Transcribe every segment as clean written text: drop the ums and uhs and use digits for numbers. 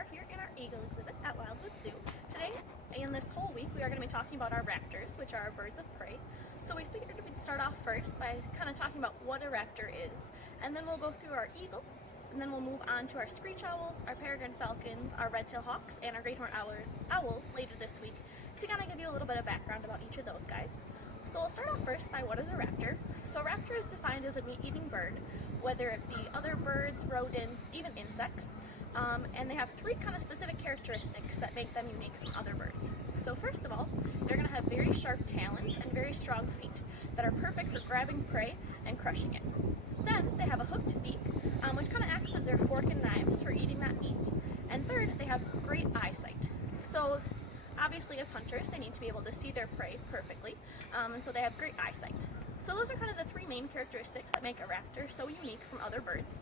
are here in our eagle exhibit at Wildwood Zoo. Today, and this whole week, we are going to be talking about our raptors, which are our birds of prey. So we figured we'd start off first by kind of talking about what a raptor is, and then we'll go through our eagles, and then we'll move on to our screech owls, our peregrine falcons, our red-tailed hawks, and our great horned owls later this week to kind of give you a little bit of background about each of those guys. So we'll start off first by what is a raptor. So a raptor is defined as a meat-eating bird, whether it be other birds, rodents, even insects. And they have three kind of specific characteristics that make them unique from other birds. So first of all, they're going to have very sharp talons and very strong feet that are perfect for grabbing prey and crushing it. Then they have a hooked beak, which kind of acts as their fork and knives for eating that meat. And third, they have great eyesight. So obviously as hunters, they need to be able to see their prey perfectly, and so they have great eyesight. So those are kind of the three main characteristics that make a raptor so unique from other birds.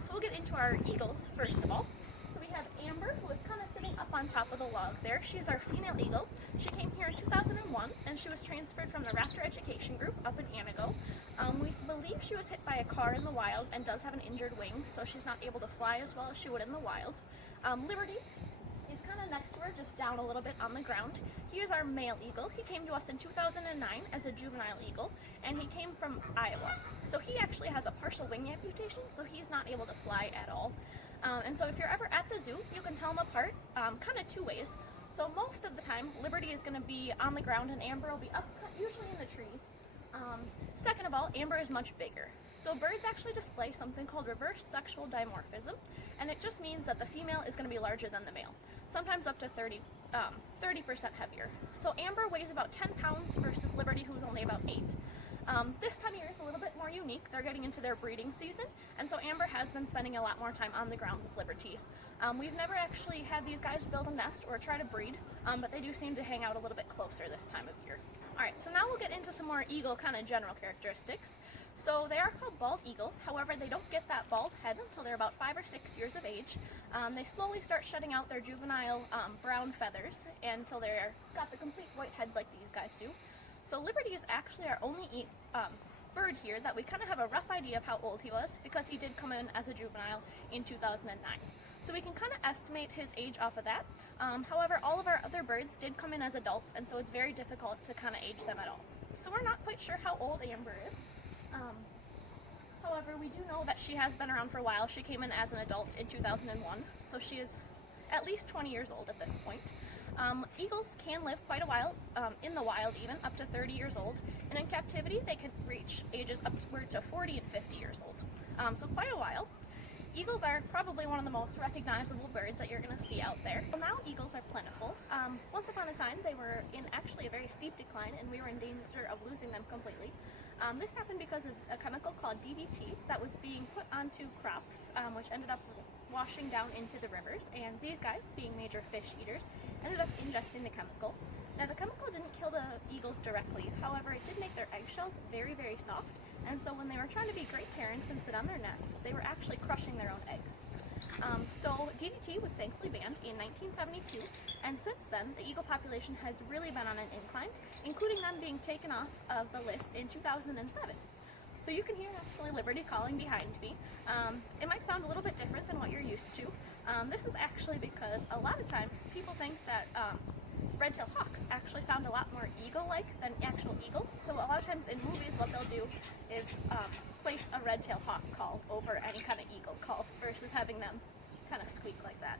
So we'll get into our eagles first of all. So we have Amber, who is kind of sitting up on top of the log there. She's our female eagle. She came here in 2001, and she was transferred from the Raptor Education Group up in Anago. We believe she was hit by a car in the wild and does have an injured wing, so she's not able to fly as well as she would in the wild. Liberty is kind of next to her, just down a little bit on the ground. He is our male eagle. He came to us in 2009 as a juvenile eagle, and he came from Iowa. So he actually has a partial wing amputation, so he's not able to fly at all. And so if you're ever at the zoo, you can tell them apart kind of two ways. So most of the time, Liberty is going to be on the ground and Amber will be up, usually in the trees. Second of all, Amber is much bigger. So birds actually display something called reverse sexual dimorphism, and it just means that the female is going to be larger than the male, sometimes up to 30% heavier. So Amber weighs about 10 pounds versus Liberty, who's only about 8. This time of year is a little bit more unique. They're getting into their breeding season, and so Amber has been spending a lot more time on the ground with Liberty. We've never actually had these guys build a nest or try to breed, but they do seem to hang out a little bit closer this time of year. Alright, so now we'll get into some more eagle kind of general characteristics. So they are called bald eagles, however they don't get that bald head until they're about 5 or 6 years of age. They slowly start shedding out their juvenile brown feathers until they're got the complete white heads like these guys do. So Liberty is actually our only bird here that we kind of have a rough idea of how old he was, because he did come in as a juvenile in 2009. So we can kind of estimate his age off of that. However, all of our other birds did come in as adults, and so it's very difficult to kind of age them at all. So we're not quite sure how old Amber is. However, we do know that she has been around for a while. She came in as an adult in 2001, so she is at least 20 years old at this point. Eagles can live quite a while, in the wild even, up to 30 years old, and in captivity they can reach ages upward to 40 and 50 years old. So quite a while. Eagles are probably one of the most recognizable birds that you're going to see out there. Well, now eagles are plentiful. Once upon a time they were in actually a very steep decline, and we were in danger of losing them completely. This happened because of a chemical called DDT that was being put onto crops, which ended up washing down into the rivers, and these guys, being major fish eaters, ended up ingesting the chemical. Now the chemical didn't kill the eagles directly, however it did make their eggshells very, very soft, and so when they were trying to be great parents and sit on their nests, they were actually crushing their own eggs. So DDT was thankfully banned in 1972, and since then the eagle population has really been on an incline, including them being taken off of the list in 2007. So you can hear actually Liberty calling behind me. It might sound a little bit different than what you're used to. This is actually because a lot of times people think that red-tailed hawks actually sound a lot more eagle-like than actual eagles. So a lot of times in movies what they'll do is place a red-tailed hawk call over any kind of eagle call versus having them kind of squeak like that.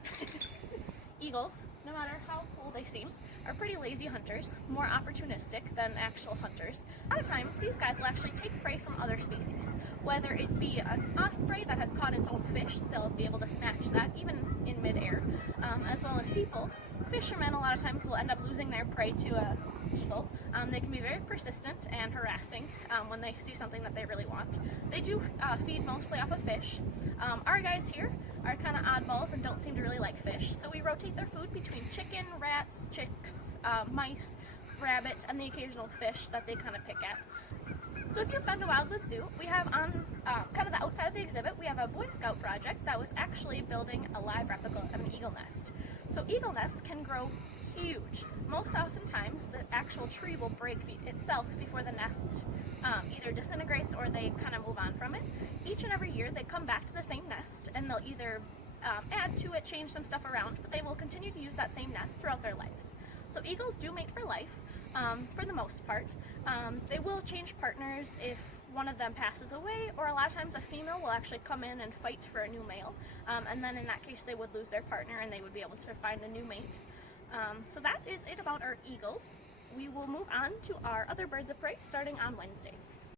Eagles, no matter how cool they seem, are pretty lazy hunters, more opportunistic than actual hunters. A lot of times, these guys will actually take prey from other species. Whether it be an osprey that has caught its own fish, they'll be able to snatch that even in midair, as well as people. Fishermen a lot of times will end up losing their prey to an eagle. They can be very persistent and harassing when they see something that they really want. They do feed mostly off of fish. Our guys here are kind of oddballs and don't seem to really like fish, so we rotate their food between chicken, rats, chicks, mice, rabbits, and the occasional fish that they kind of pick at. So if you've been to Wildwood Zoo, we have on kind of the outside of the exhibit, we have a Boy Scout project that was actually building a live replica of an eagle nest. So eagle nests can grow huge. Most oftentimes the actual tree will break itself before the nest either disintegrates or they kind of move on from it. Each and every year they come back to the same nest, and they'll either add to it, change some stuff around, but they will continue to use that same nest throughout their lives. So eagles do mate for life, for the most part. They will change partners if one of them passes away, or a lot of times a female will actually come in and fight for a new male, and then in that case they would lose their partner and they would be able to find a new mate. So that is it about our eagles. We will move on to our other birds of prey starting on Wednesday.